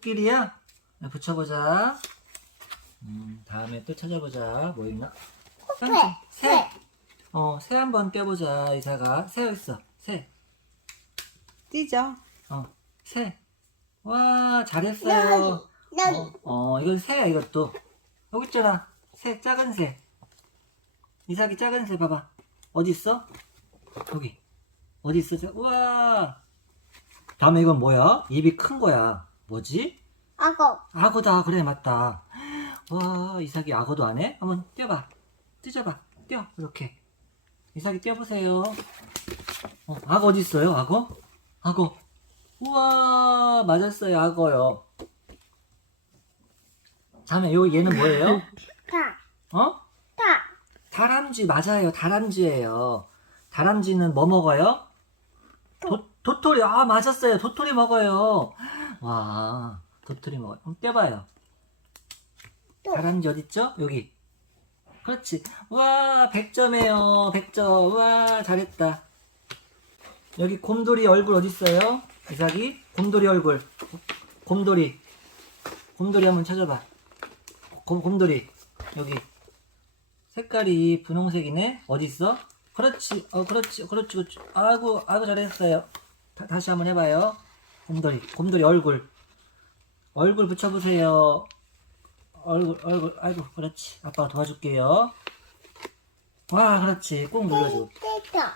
코끼리야? 네, 붙여보자. 음, 다음에 또 찾아보자. 뭐 있나? 깜짝- 새. 어, 새 한번 떼보자, 이사가. 새 어딨어? 새. 띄죠? 어, 새. 와, 잘했어요. 어, 어, 이건 새야, 이것도. 여기 있잖아. 새, 작은 새. 이삭이 작은 새 봐봐. 어디 있어? 여기. 어디 있어? 저- 우와. 다음에 이건 뭐야? 입이 큰 거야. 뭐지? 악어. 악어다. 그래, 맞다. 와, 이삭이 악어도 안 해? 한번 뛰어봐. 뛰어봐. 뛰어. 이렇게. 이삭이 뛰어보세요. 어, 악어 어디 있어요? 악어? 악어. 우와, 맞았어요. 악어요. 다음에 요 얘는 뭐예요? 파. 어? 파. 다람쥐 맞아요. 다람쥐예요. 다람쥐는 뭐 먹어요? 도, 도토리. 아, 맞았어요. 도토리 먹어요. 와, 도토리 먹어요. 한번 떼봐요. 또. 다람쥐 어딨죠? 여기. 그렇지. 와, 100점이에요. 100점. 와, 잘했다. 여기 곰돌이 얼굴 어딨어요? 이삭이? 곰돌이 얼굴. 곰돌이. 곰돌이 한번 찾아봐. 곰, 곰돌이. 여기. 색깔이 분홍색이네. 어디 있어? 그렇지. 어, 그렇지. 그렇지. 그렇지. 아이고, 아이고 잘했어요. 다, 다시 한번 해봐요. 곰돌이. 곰돌이 얼굴. 얼굴 붙여보세요. 얼굴, 얼굴. 아이고, 그렇지. 아빠가 도와줄게요. 와, 그렇지. 꼭 눌러줘. 떼다.